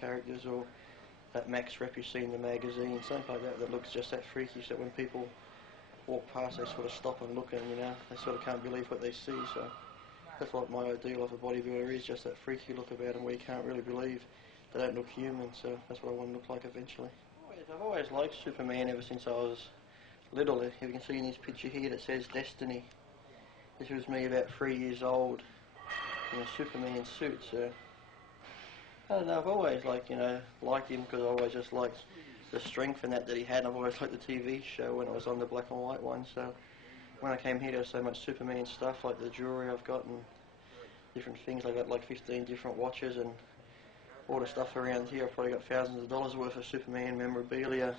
characters, or that Max rep you see in the magazine, something like that, that looks just that freaky, so when people walk past they sort of stop and look, and you know, they sort of can't believe what they see. So that's what my ideal of a bodybuilder is, just that freaky look about them where you can't really believe they don't look human. So that's what I want to look like eventually. I've always liked Superman ever since I was little. If you can see in this picture here that says Destiny, this was me about 3 years old in a Superman suit. So I don't know, I've always liked him because I always just liked the strength and that he had. I've always liked the TV show when it was on, the black and white one. So when I came here, there was so much Superman stuff, like the jewellery I've got and different things. I got like 15 different watches and all the stuff around here. I've probably got thousands of dollars worth of Superman memorabilia,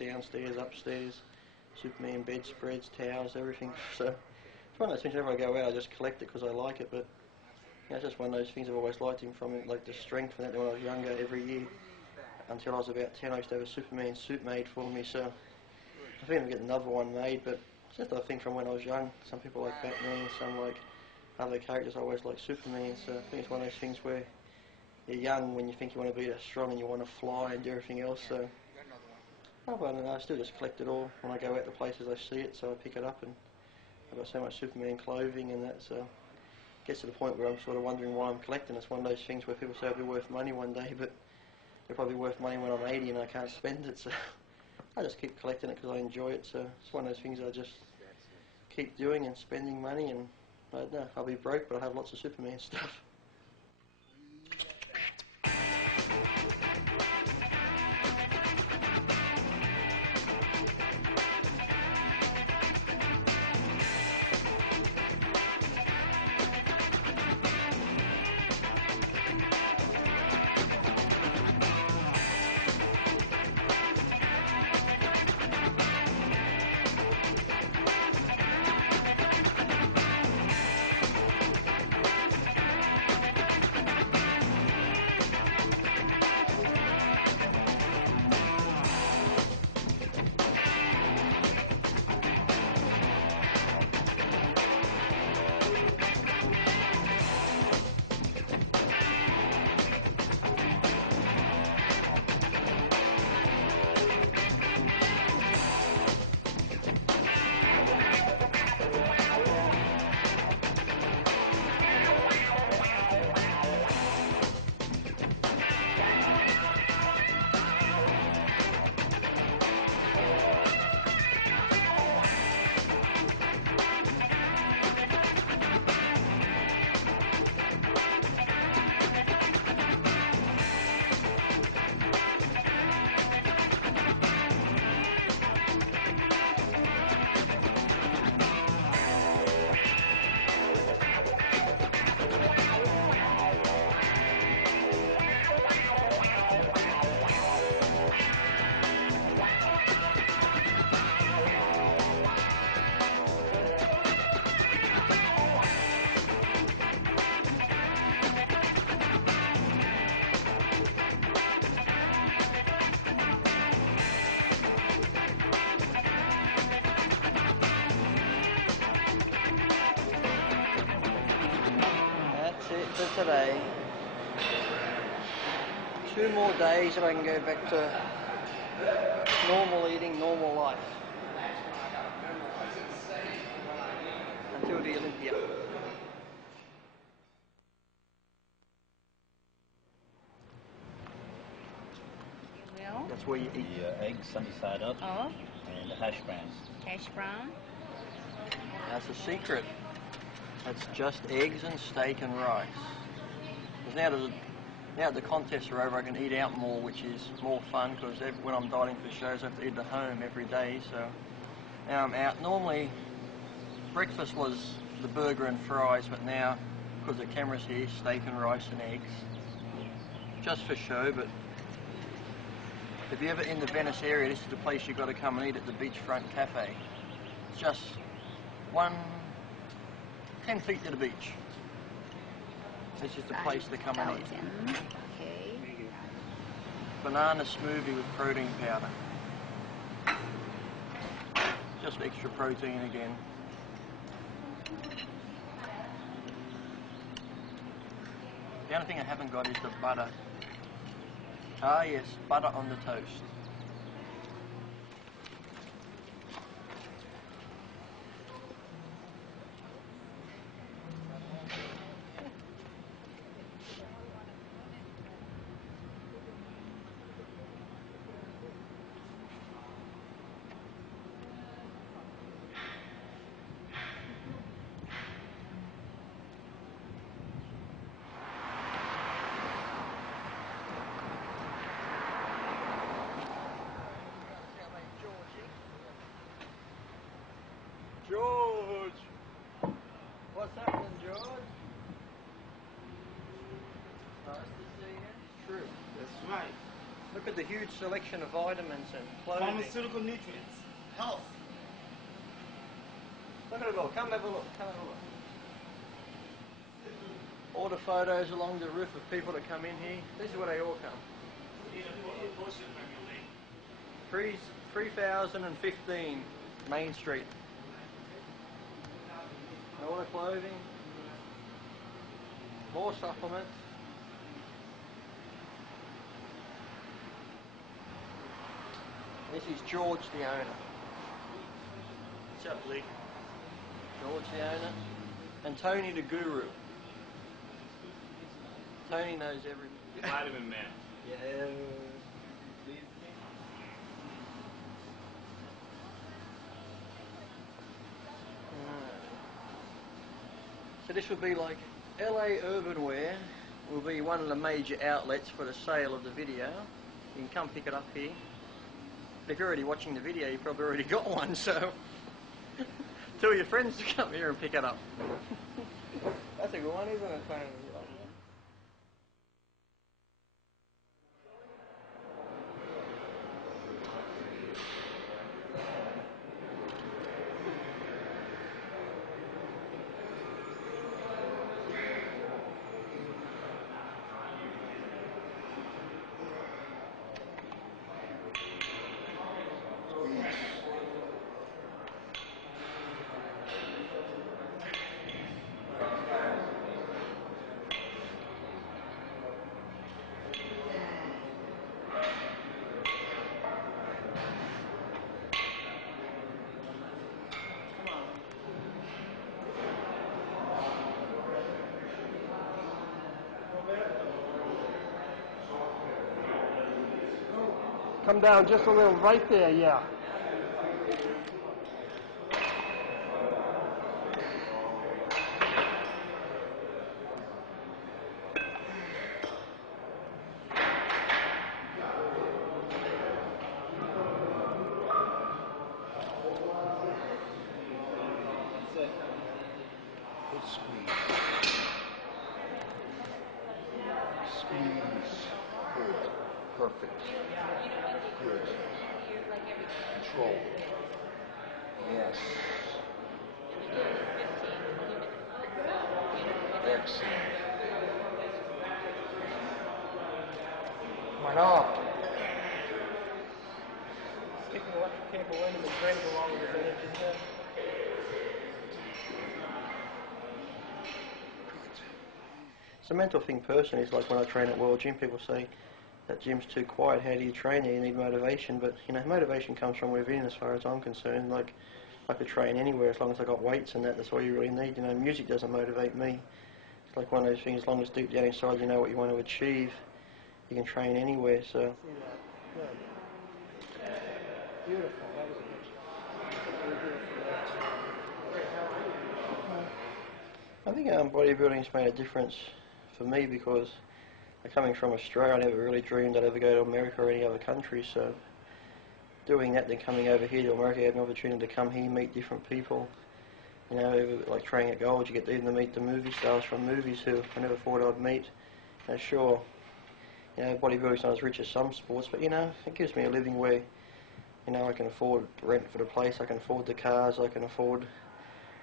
downstairs, upstairs, Superman bedspreads, towels, everything. So it's one of those things, whenever I go out I just collect it because I like it. But yeah, it's just one of those things I've always liked him from, like the strength and that when I was younger. Every year until I was about 10 I used to have a Superman suit made for me, so I think I'm getting another one made. But it's just a thing from when I was young. Some people like Batman, some like other characters. I always like Superman, so I think it's one of those things where you're young when you think you want to be that strong and you want to fly and do everything else. So I don't know, I still just collect it all. When I go out to places I see it, so I pick it up, and I've got so much Superman clothing and that, so it gets to the point where I'm sort of wondering why I'm collecting. It's one of those things where people say it'll be worth money one day, but it'll probably be worth money when I'm 80 and I can't spend it, so I just keep collecting it because I enjoy it. So it's one of those things I just keep doing and spending money, and I don't know, I'll be broke but I'll have lots of Superman stuff. For today. 2 more days and I can go back to normal eating, normal life. Until the Olympia. That's where you eat the eggs sunny side up. Oh. And the hash browns. Hash brown. That's the secret. That's just eggs and steak and rice. Because now the contests are over, I can eat out more, which is more fun, because when I'm dieting for shows I have to eat at home every day. So now I'm out. Normally breakfast was the burger and fries, but now because the camera's here, steak and rice and eggs. Just for show. But if you're ever in the Venice area, this is the place you've got to come and eat, at the Beachfront Cafe. It's just 10 feet to the beach. This is the place to come and eat. Okay. Banana smoothie with protein powder. Just extra protein again. The only thing I haven't got is the butter. Ah yes, butter on the toast. George! What's happening, George? Nice to see you. True. That's right. Look at the huge selection of vitamins and clothing. Pharmaceutical nutrients. Health. Look at it all. Come have a look. Come have a look. All the photos along the roof of people that come in here. This is where they all come. 3015 Main Street. All the clothing. More supplements. This is George, the owner. What's up, Lee? George, the owner. And Tony, the guru. Tony knows everything. Vitamin man. Yeah. So this will be like LA Urban Wear will be one of the major outlets for the sale of the video. You can come pick it up here. If you're already watching the video, you probably already got one, so tell your friends to come here and pick it up. That's a good one, isn't it, Tony? Come down just a little, right there, yeah. Good squeeze. Squeeze. Good. Perfect. Good. Control. Yes. Excellent. Come on up. Stick the electric cable in and the drain along with the energies there. It's a mental thing personally. It's like when I train at World Gym, people say that gym's too quiet. How do you train there? You need motivation. But you know, motivation comes from within, as far as I'm concerned. Like I could train anywhere as long as I got weights and that. That's all you really need. You know, music doesn't motivate me. It's like one of those things. As long as deep down inside you know what you want to achieve, you can train anywhere. So. See that? Good. Beautiful. That was a good shot. I think bodybuilding's made a difference for me because coming from Australia, I never really dreamed I'd ever go to America or any other country. So doing that, then coming over here to America, having an opportunity to come here, meet different people. You know, like training at Gold, you get even to meet the movie stars from movies who I never thought I'd meet. You know, sure, you know, bodybuilding's not as rich as some sports, but you know, it gives me a living where, you know, I can afford rent for the place, I can afford the cars, I can afford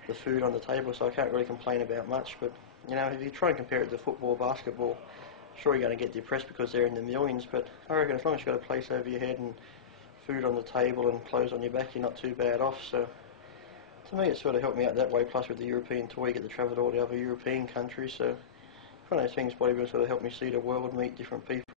the food on the table, so I can't really complain about much. But you know, if you try and compare it to football, basketball, sure you're going to get depressed because they're in the millions, but I reckon as long as you've got a place over your head and food on the table and clothes on your back, you're not too bad off. So to me, it sort of helped me out that way. Plus with the European tour, you get to travel to all the other European countries. So one of those things, bodybuilding sort of helped me see the world, meet different people.